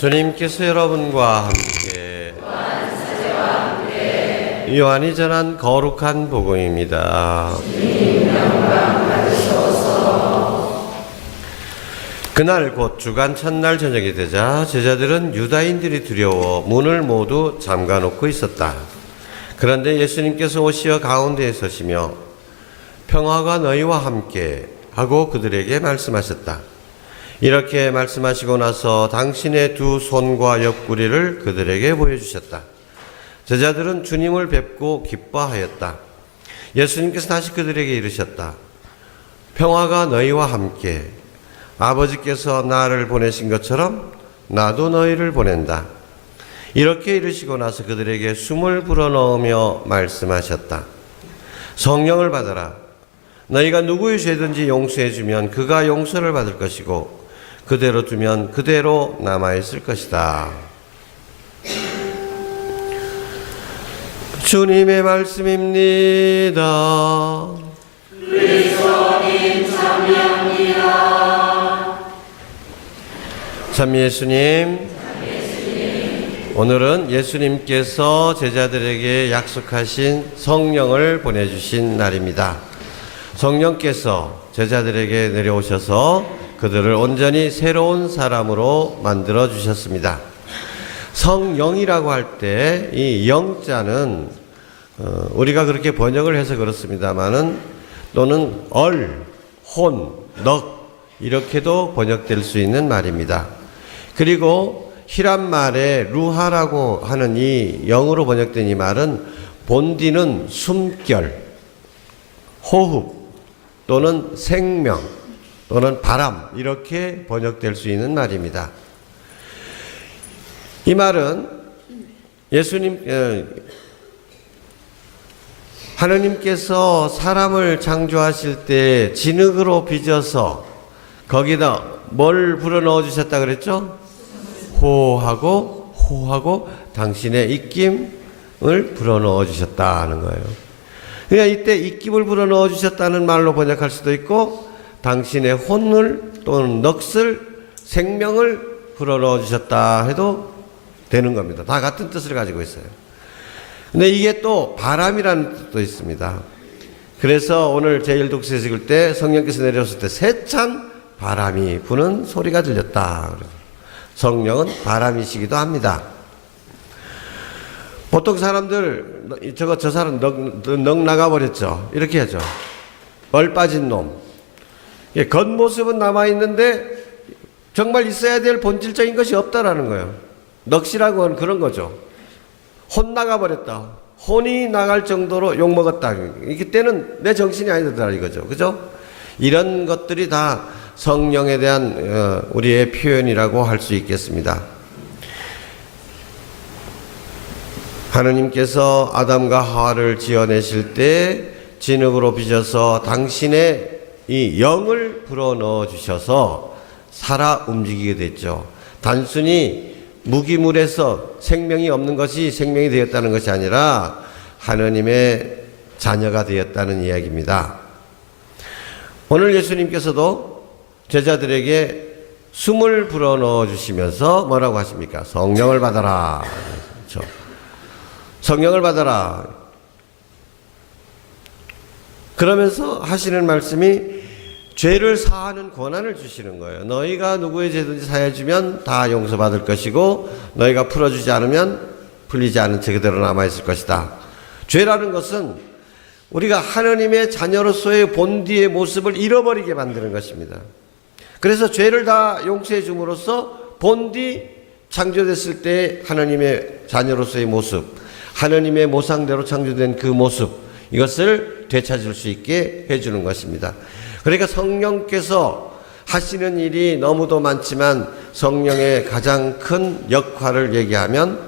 주님께서 여러분과 함께 요한이 전한 거룩한 복음입니다. 그날 곧 주간 첫날 저녁이 되자 제자들은 유다인들이 두려워 문을 모두 잠가놓고 있었다. 그런데 예수님께서 오시어 가운데에 서시며 평화가 너희와 함께 하고 그들에게 말씀하셨다. 이렇게 말씀하시고 나서 당신의 두 손과 옆구리를 그들에게 보여주셨다. 제자들은 주님을 뵙고 기뻐하였다. 예수님께서 다시 그들에게 이르셨다. 평화가 너희와 함께. 아버지께서 나를 보내신 것처럼 나도 너희를 보낸다. 이렇게 이르시고 나서 그들에게 숨을 불어넣으며 말씀하셨다. 성령을 받아라. 너희가 누구의 죄든지 용서해주면 그가 용서를 받을 것이고 그대로 두면 그대로 남아있을 것이다. 주님의 말씀입니다. 그리스도님 참여합니다. 참 예수님, 오늘은 예수님께서 제자들에게 약속하신 성령을 보내주신 날입니다. 성령께서 제자들에게 내려오셔서 그들을 온전히 새로운 사람으로 만들어 주셨습니다. 성령이라고 할 때 이 영자는 우리가 그렇게 번역을 해서 그렇습니다만은 또는 혼, 넉 이렇게도 번역될 수 있는 말입니다. 그리고 히람 말에 루하라고 하는 이 영어로 번역된 이 말은 본디는 숨결, 호흡 또는 생명 또는 바람 이렇게 번역될 수 있는 말입니다. 이 말은 하느님께서 사람을 창조하실 때 진흙으로 빚어서 거기다 뭘 불어넣어 주셨다 그랬죠? 호하고 당신의 입김을 불어넣어 주셨다는 거예요. 그러니까 이때 입김을 불어넣어 주셨다는 말로 번역할 수도 있고 당신의 혼을 또는 넋을 생명을 불어넣어 주셨다 해도 되는 겁니다. 다 같은 뜻을 가지고 있어요. 근데 이게 또 바람이라는 뜻도 있습니다. 그래서 오늘 제1독서 읽을 때 성령께서 내려오실 때 세찬 바람이 부는 소리가 들렸다. 성령은 바람이시기도 합니다. 보통 사람들 저 사람 넉 나가버렸죠. 이렇게 하죠. 얼 빠진 놈. 겉모습은 남아있는데 정말 있어야 될 본질적인 것이 없다라는 거예요. 넋이라고 하는 그런 거죠. 혼 나가버렸다. 혼이 나갈 정도로 욕먹었다. 이때는 내 정신이 아니더라 이거죠. 그죠? 이런 것들이 다 성령에 대한 우리의 표현이라고 할 수 있겠습니다. 하느님께서 아담과 하와를 지어내실 때 진흙으로 빚어서 당신의 이 영을 불어넣어 주셔서 살아 움직이게 됐죠. 단순히 무기물에서 생명이 없는 것이 생명이 되었다는 것이 아니라 하느님의 자녀가 되었다는 이야기입니다. 오늘 예수님께서도 제자들에게 숨을 불어넣어 주시면서 뭐라고 하십니까? 성령을 받아라. 그렇죠? 성령을 받아라. 그러면서 하시는 말씀이 죄를 사하는 권한을 주시는 거예요. 너희가 누구의 죄든지 사해주면 다 용서받을 것이고 너희가 풀어주지 않으면 풀리지 않은 채 그대로 남아있을 것이다. 죄라는 것은 우리가 하느님의 자녀로서의 본디의 모습을 잃어버리게 만드는 것입니다. 그래서 죄를 다 용서해 줌으로써 본디 창조됐을 때 하느님의 자녀로서의 모습, 하느님의 모상대로 창조된 그 모습, 이것을 되찾을 수 있게 해주는 것입니다. 그러니까 성령께서 하시는 일이 너무도 많지만 성령의 가장 큰 역할을 얘기하면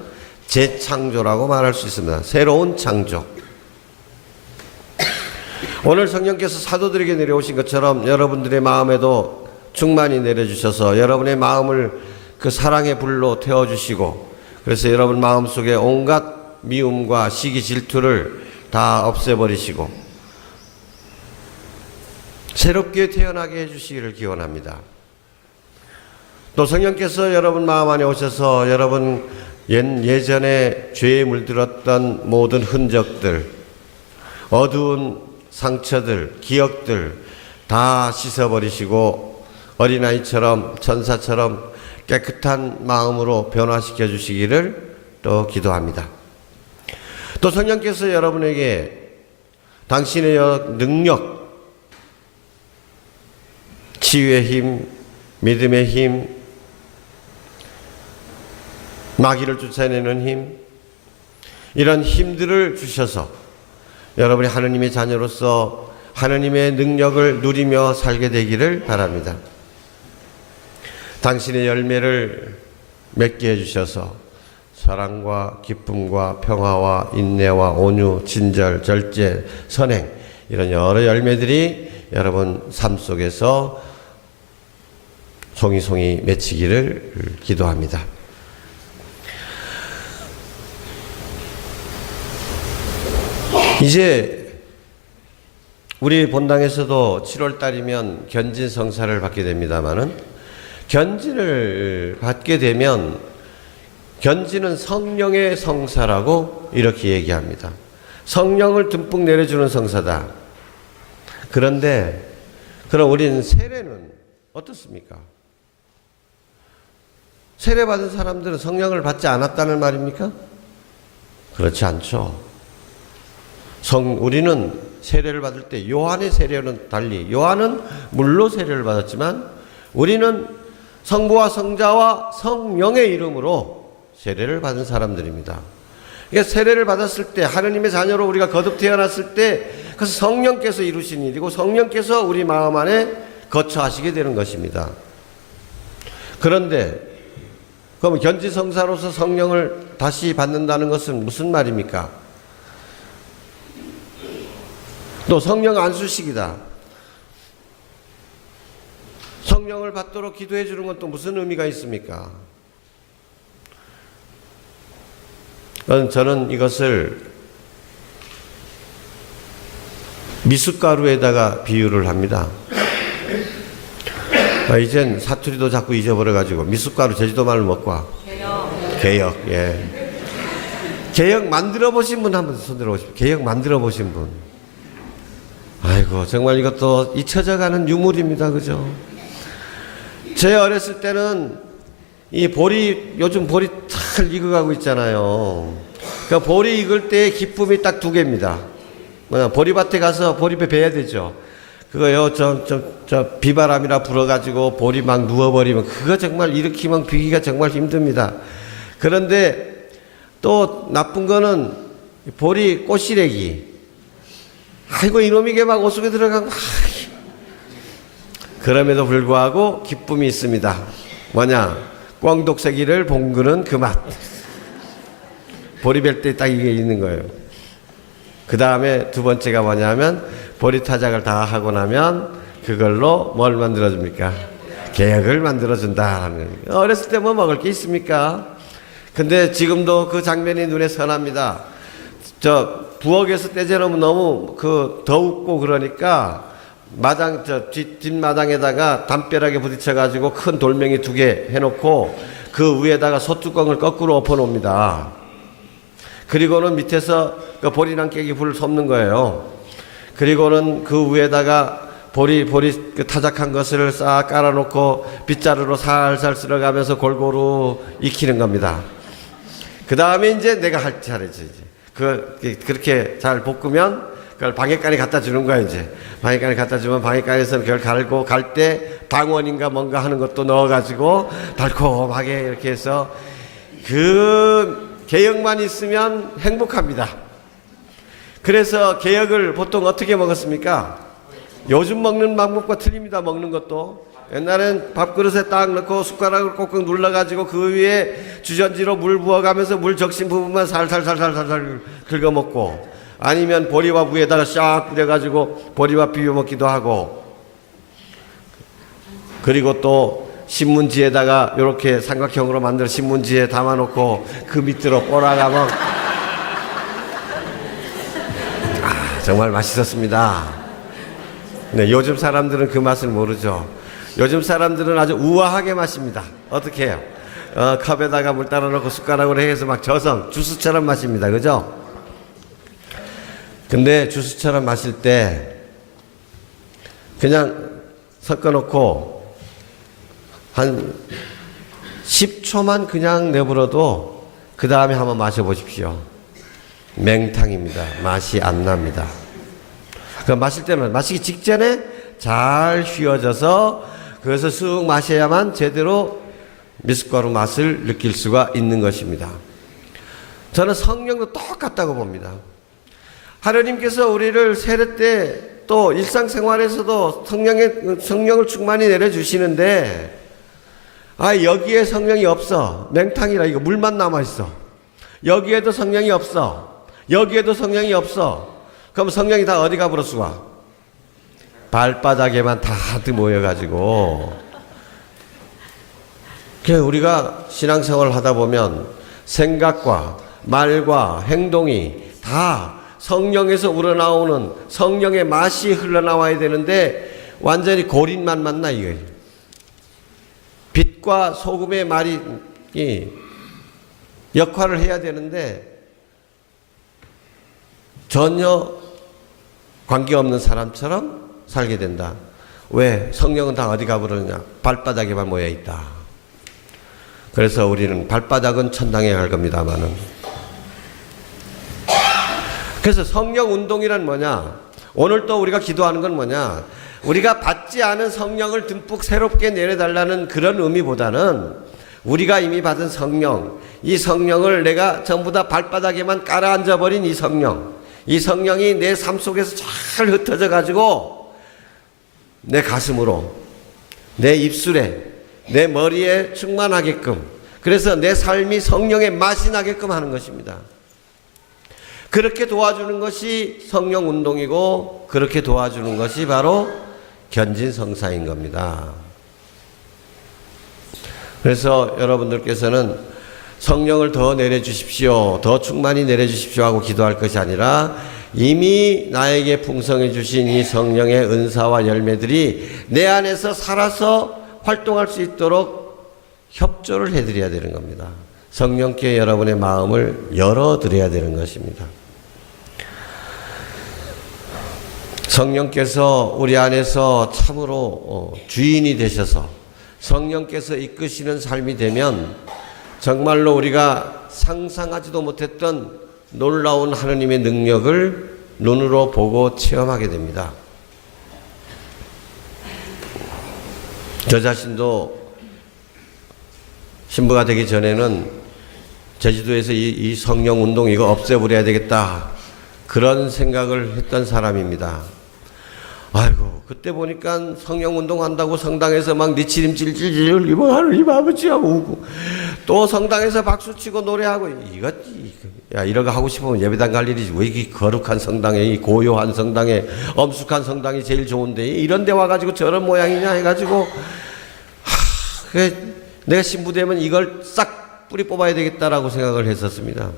재창조라고 말할 수 있습니다. 새로운 창조. 오늘 성령께서 사도들에게 내려오신 것처럼 여러분들의 마음에도 충만히 내려주셔서 여러분의 마음을 그 사랑의 불로 태워주시고 그래서 여러분 마음속에 온갖 미움과 시기 질투를 다 없애버리시고 새롭게 태어나게 해주시기를 기원합니다. 또 성령께서 여러분 마음 안에 오셔서 여러분 예전에 죄에 물들었던 모든 흔적들, 어두운 상처들, 기억들 다 씻어버리시고 어린아이처럼 천사처럼 깨끗한 마음으로 변화시켜 주시기를 또 기도합니다. 또 성령께서 여러분에게 당신의 능력, 치유의 힘, 믿음의 힘, 마귀를 쫓아내는 힘, 이런 힘들을 주셔서 여러분이 하느님의 자녀로서 하느님의 능력을 누리며 살게 되기를 바랍니다. 당신의 열매를 맺게 해주셔서 사랑과 기쁨과 평화와 인내와 온유, 진절, 절제, 선행, 이런 여러 열매들이 여러분 삶 속에서 송이송이 맺히기를 기도합니다. 이제 우리 본당에서도 7월 달이면 견진 성사를 받게 됩니다마는, 견진을 받게 되면 견진은 성령의 성사라고 이렇게 얘기합니다. 성령을 듬뿍 내려주는 성사다. 그런데 그럼 우리는 세례는 어떻습니까? 세례 받은 사람들은 성령을 받지 않았다는 말입니까? 그렇지 않죠. 우리는 세례를 받을 때 요한의 세례는 달리, 요한은 물로 세례를 받았지만 우리는 성부와 성자와 성령의 이름으로 세례를 받은 사람들입니다. 그러니까 세례를 받았을 때, 하느님의 자녀로 우리가 거듭 태어났을 때 그것은 성령께서 이루신 일이고 성령께서 우리 마음 안에 거처하시게 되는 것입니다. 그런데 그럼 견지성사로서 성령을 다시 받는다는 것은 무슨 말입니까? 또 성령 안수식이다. 성령을 받도록 기도해 주는 건 또 무슨 의미가 있습니까? 저는 이것을 미숫가루에다가 비유를 합니다. 이젠 사투리도 자꾸 잊어버려가지고 미숫가루 제주도 말을 먹고 와. 개역. 예. 개역 만들어 보신 분 한번 손들어 보십시오. 개역 만들어 보신 분. 아이고, 정말 이것도 잊혀져가는 유물입니다. 그죠? 제 어렸을 때는 이 보리, 요즘 보리 잘 익어가고 있잖아요. 그 보리 익을 때의 기쁨이 딱 두 개입니다. 보리밭에 가서 보리배 베야 되죠. 그거요, 비바람이라 불어가지고 보리 막 누워버리면 그거 정말 일으키면 비기가 정말 힘듭니다. 그런데 또 나쁜 거는 보리 꽃시래기. 아이고, 이놈이 이게 막 옷 속에 들어가고, 그럼에도 불구하고 기쁨이 있습니다. 뭐냐? 꽝독새기를 봉그는 그 맛. 보리 벨 때 딱 이게 있는 거예요. 그 다음에 두 번째가 뭐냐면, 보리 타작을 다 하고 나면 그걸로 뭘 만들어줍니까? 개역을 만들어준다. 어렸을 때 뭐 먹을 게 있습니까? 근데 지금도 그 장면이 눈에 선합니다. 부엌에서 떼져놓으면 너무 더웁고 그러니까 뒷마당에다가 담벼락에 부딪혀가지고 큰 돌멩이 2개 해놓고 그 위에다가 솥뚜껑을 거꾸로 엎어놓습니다. 그리고는 밑에서 그 보리랑 깨기 불을 섭는 거예요. 그리고는 그 위에다가 보리 그 타작한 것을 싹 깔아놓고 빗자루로 살살 쓸어가면서 골고루 익히는 겁니다. 그 다음에 이제 내가 할 차례지. 그렇게 잘 볶으면 그걸 방앗간에 갖다 주는 거야. 이제 방앗간에 갖다 주면 방앗간에서는 그걸 갈고, 갈 때 방원인가 뭔가 하는 것도 넣어가지고 달콤하게 이렇게 해서 그 개역만 있으면 행복합니다. 그래서 개역을 보통 어떻게 먹었습니까? 요즘 먹는 방법과 틀립니다. 먹는 것도 옛날엔 밥그릇에 딱 넣고 숟가락을 꼭꼭 눌러가지고 그 위에 주전지로 물 부어가면서 물 적신 부분만 살살살살살살 긁어먹고, 아니면 보리밥 위에다가 싹 뿌려가지고 보리밥 비벼 먹기도 하고, 그리고 또 신문지에다가 이렇게 삼각형으로 만들어 신문지에 담아놓고 그 밑으로 꼬라가면 정말 맛있었습니다. 네, 요즘 사람들은 그 맛을 모르죠. 요즘 사람들은 아주 우아하게 마십니다. 어떻게 해요? 컵에다가 물 따라 놓고 숟가락으로 해서 막 저성 주스처럼 마십니다. 그죠? 근데 주스처럼 마실 때 그냥 섞어 놓고 한 10초만 그냥 내버려도 그 다음에 한번 마셔보십시오. 맹탕입니다. 맛이 안 납니다. 그 마실 때는 마시기 직전에 잘 휘어져서 그것을 쑥 마셔야만 제대로 미숫가루 맛을 느낄 수가 있는 것입니다. 저는 성령도 똑같다고 봅니다. 하나님께서 우리를 세례 때 또 일상생활에서도 성령을 충만히 내려주시는데 여기에 성령이 없어. 맹탕이라 이거 물만 남아있어. 여기에도 성령이 없어. 여기에도 성령이 없어. 그럼 성령이 다 어디 가버렸수가? 발바닥에만 다들 모여가지고 우리가 신앙생활을 하다 보면 생각과 말과 행동이 다 성령에서 우러나오는 성령의 맛이 흘러나와야 되는데 완전히 고린만 만나 이거예요. 빛과 소금의 말이 역할을 해야 되는데 전혀 관계없는 사람처럼 살게 된다. 왜? 성령은 다 어디 가버렸냐? 발바닥에만 모여있다. 그래서 우리는 발바닥은 천당에 갈 겁니다만은. 그래서 성령 운동이란 뭐냐? 오늘 또 우리가 기도하는 건 뭐냐? 우리가 받지 않은 성령을 듬뿍 새롭게 내려달라는 그런 의미보다는 우리가 이미 받은 성령, 이 성령을 내가 전부 다 발바닥에만 깔아앉아버린 이 성령이 내 삶 속에서 잘 흩어져 가지고 내 가슴으로, 내 입술에, 내 머리에 충만하게끔, 그래서 내 삶이 성령의 맛이 나게끔 하는 것입니다. 그렇게 도와주는 것이 성령 운동이고 그렇게 도와주는 것이 바로 견진성사인 겁니다. 그래서 여러분들께서는 성령을 더 내려주십시오, 더 충만히 내려주십시오 하고 기도할 것이 아니라 이미 나에게 풍성해 주신 이 성령의 은사와 열매들이 내 안에서 살아서 활동할 수 있도록 협조를 해드려야 되는 겁니다. 성령께 여러분의 마음을 열어드려야 되는 것입니다. 성령께서 우리 안에서 참으로 주인이 되셔서 성령께서 이끄시는 삶이 되면 정말로 우리가 상상하지도 못했던 놀라운 하느님의 능력을 눈으로 보고 체험하게 됩니다. 저 자신도 신부가 되기 전에는 제주도에서 이 성령 운동 이거 없애버려야 되겠다 그런 생각을 했던 사람입니다. 아이고 그때 보니까 성령 운동한다고 성당에서 막 니치림 찔찔찔 흘리고 하느님 아버지 하고 우고 또 성당에서 박수치고 노래하고 이러고 하고 싶으면 예배당 갈 일이지 왜 이렇게 거룩한 성당에 이 고요한 성당에 엄숙한 성당이 제일 좋은데 이런 데 와가지고 저런 모양이냐 해가지고 내가 신부되면 이걸 싹 뿌리 뽑아야 되겠다라고 생각을 했었습니다.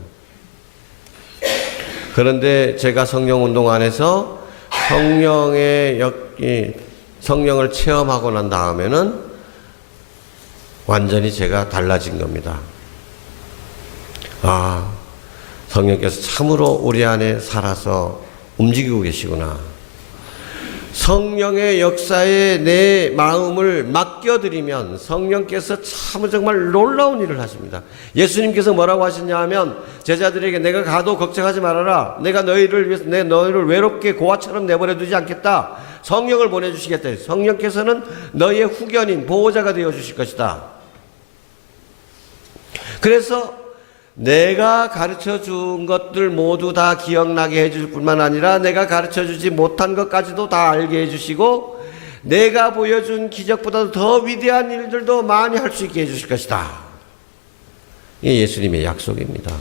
그런데 제가 성령 운동 안에서 성령을 체험하고 난 다음에는 완전히 제가 달라진 겁니다. 성령께서 참으로 우리 안에 살아서 움직이고 계시구나. 성령의 역사에 내 마음을 맡겨드리면 성령께서 참 정말 놀라운 일을 하십니다. 예수님께서 뭐라고 하셨냐 하면 제자들에게 내가 가도 걱정하지 말아라. 내가 너희를 위해서 너희를 외롭게 고아처럼 내버려 두지 않겠다. 성령을 보내주시겠다. 성령께서는 너희의 후견인 보호자가 되어주실 것이다. 그래서 내가 가르쳐 준 것들 모두 다 기억나게 해줄 뿐만 아니라 내가 가르쳐 주지 못한 것까지도 다 알게 해주시고 내가 보여준 기적보다도 더 위대한 일들도 많이 할 수 있게 해주실 것이다. 이게 예수님의 약속입니다.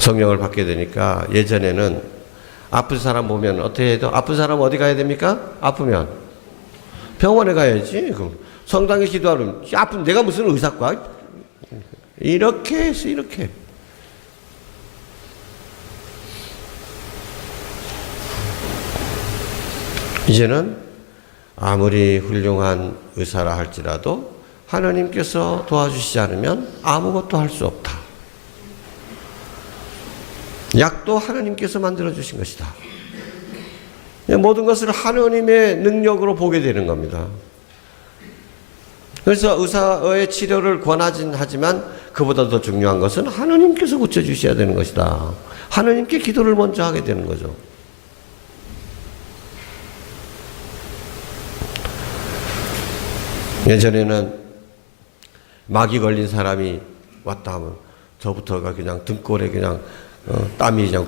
성령을 받게 되니까 예전에는 아픈 사람 보면 어떻게 해도 아픈 사람 어디 가야 됩니까? 아프면 병원에 가야지. 성당에 기도하면 아픈 내가 무슨 의사과 이렇게 해서 이렇게 이제는 아무리 훌륭한 의사라 할지라도 하나님께서 도와주시지 않으면 아무것도 할 수 없다. 약도 하나님께서 만들어주신 것이다. 모든 것을 하나님의 능력으로 보게 되는 겁니다. 그래서 의사의 치료를 권하진 하지만 그보다 더 중요한 것은 하나님께서 고쳐주셔야 되는 것이다. 하나님께 기도를 먼저 하게 되는 거죠. 예전에는 마귀 걸린 사람이 왔다 하면 저부터가 그냥 등골에 그냥 땀이 그냥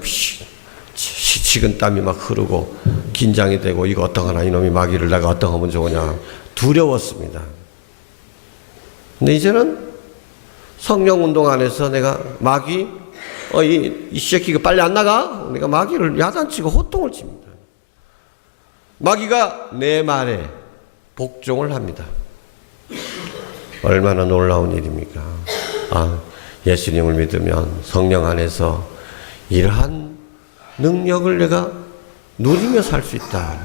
식은 땀이 막 흐르고 긴장이 되고 이거 어떡하나 이놈이 마귀를 내가 어떻게 하면 좋으냐 두려웠습니다. 근데 이제는 성령 운동 안에서 내가 마귀 이 새끼가 빨리 안 나가? 내가 마귀를 야단치고 호통을 칩니다. 마귀가 내 말에 복종을 합니다. 얼마나 놀라운 일입니까? 예수님을 믿으면 성령 안에서 이러한 능력을 내가 누리며 살 수 있다.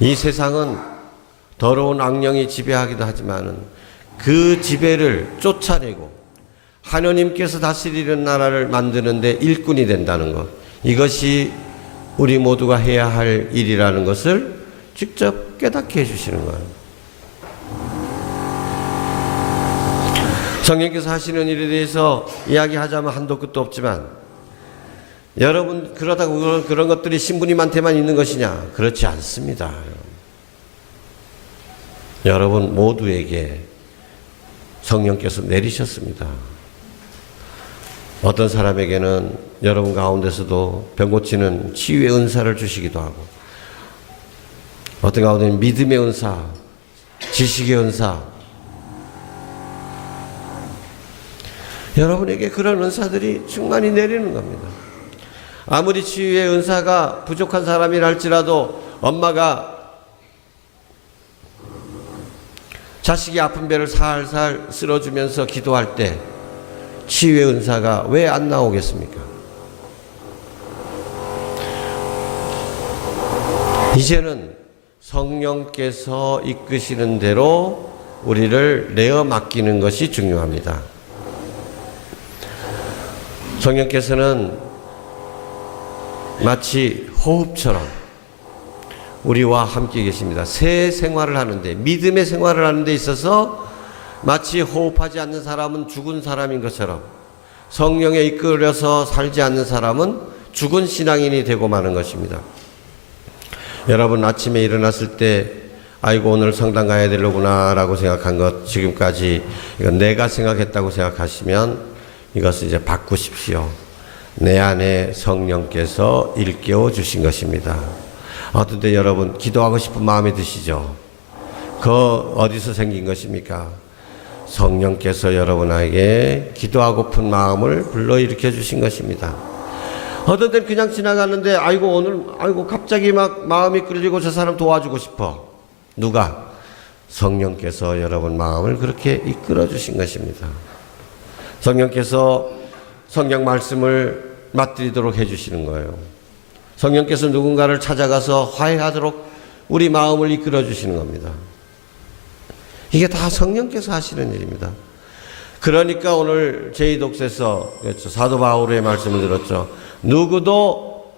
이 세상은 더러운 악령이 지배하기도 하지만은 그 지배를 쫓아내고 하나님께서 다스리는 나라를 만드는데 일꾼이 된다는 것, 이것이 우리 모두가 해야 할 일이라는 것을 직접 깨닫게 해주시는 거예요. 성령께서 하시는 일에 대해서 이야기하자면 한도 끝도 없지만 여러분 그러다고 그런 것들이 신부님한테만 있는 것이냐? 그렇지 않습니다. 여러분 모두에게 성령께서 내리셨습니다. 어떤 사람에게는 여러분 가운데서도 병 고치는 치유의 은사를 주시기도 하고, 어떤 가운데는 믿음의 은사, 지식의 은사, 여러분에게 그런 은사들이 충만히 내리는 겁니다. 아무리 치유의 은사가 부족한 사람이라 할지라도 엄마가 자식이 아픈 배를 살살 쓸어주면서 기도할 때 치유의 은사가 왜 안 나오겠습니까? 이제는 성령께서 이끄시는 대로 우리를 내어 맡기는 것이 중요합니다. 성령께서는 마치 호흡처럼 우리와 함께 계십니다. 새 생활을 하는데, 믿음의 생활을 하는 데 있어서 마치 호흡하지 않는 사람은 죽은 사람인 것처럼 성령에 이끌려서 살지 않는 사람은 죽은 신앙인이 되고 마는 것입니다. 여러분 아침에 일어났을 때 아이고 오늘 성당 가야 되려구나 라고 생각한 것, 지금까지 이건 내가 생각했다고 생각하시면 이것을 이제 바꾸십시오. 내 안에 성령께서 일깨워 주신 것입니다. 어떤 때 여러분 기도하고 싶은 마음이 드시죠? 그 어디서 생긴 것입니까? 성령께서 여러분에게 기도하고픈 마음을 불러일으켜 주신 것입니다. 어떤 때는 그냥 지나가는데 아이고 갑자기 막 마음이 끌리고 저 사람 도와주고 싶어. 누가? 성령께서 여러분 마음을 그렇게 이끌어 주신 것입니다. 성령께서 성경 말씀을 맛들이도록 해주시는 거예요. 성령께서 누군가를 찾아가서 화해하도록 우리 마음을 이끌어 주시는 겁니다. 이게 다 성령께서 하시는 일입니다. 그러니까 오늘 제2독서에서 그렇죠, 사도 바울의 말씀을 들었죠. 누구도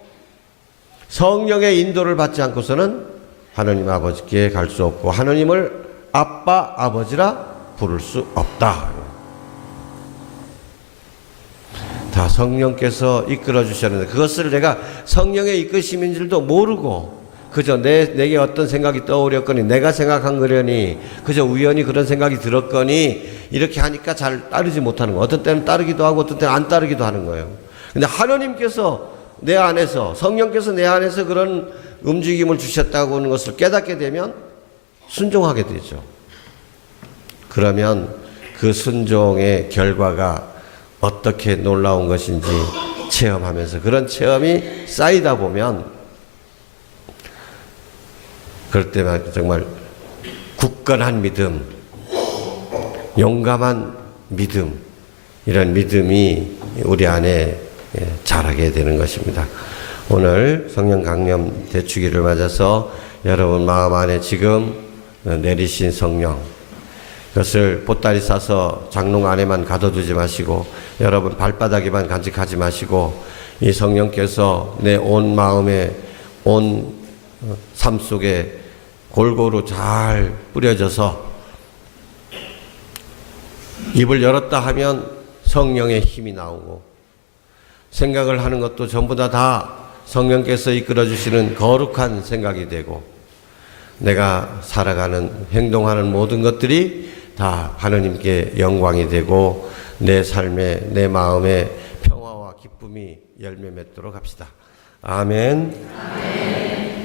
성령의 인도를 받지 않고서는 하나님 아버지께 갈 수 없고 하나님을 아빠 아버지라 부를 수 없다. 다 성령께서 이끌어 주셨는데 그것을 내가 성령의 이끄심인 줄도 모르고 그저 내게 어떤 생각이 떠오렸거니 내가 생각한 거려니 그저 우연히 그런 생각이 들었거니 이렇게 하니까 잘 따르지 못하는 거예요. 어떤 때는 따르기도 하고 어떤 때는 안 따르기도 하는 거예요. 근데 하나님께서 내 안에서 성령께서 내 안에서 그런 움직임을 주셨다고 하는 것을 깨닫게 되면 순종하게 되죠. 그러면 그 순종의 결과가 어떻게 놀라운 것인지 체험하면서 그런 체험이 쌓이다 보면 그럴 때만 정말 굳건한 믿음, 용감한 믿음, 이런 믿음이 우리 안에 자라게 되는 것입니다. 오늘 성령 강림 대축일을 맞아서 여러분 마음 안에 지금 내리신 성령, 그것을 보따리 싸서 장롱 안에만 가둬두지 마시고 여러분 발바닥에만 간직하지 마시고 이 성령께서 내 온 마음에 온 삶 속에 골고루 잘 뿌려져서 입을 열었다 하면 성령의 힘이 나오고 생각을 하는 것도 전부 다 성령께서 이끌어 주시는 거룩한 생각이 되고 내가 살아가는 행동하는 모든 것들이 다 하느님께 영광이 되고 내 삶에 내 마음에 평화와 기쁨이 열매 맺도록 합시다. 아멘.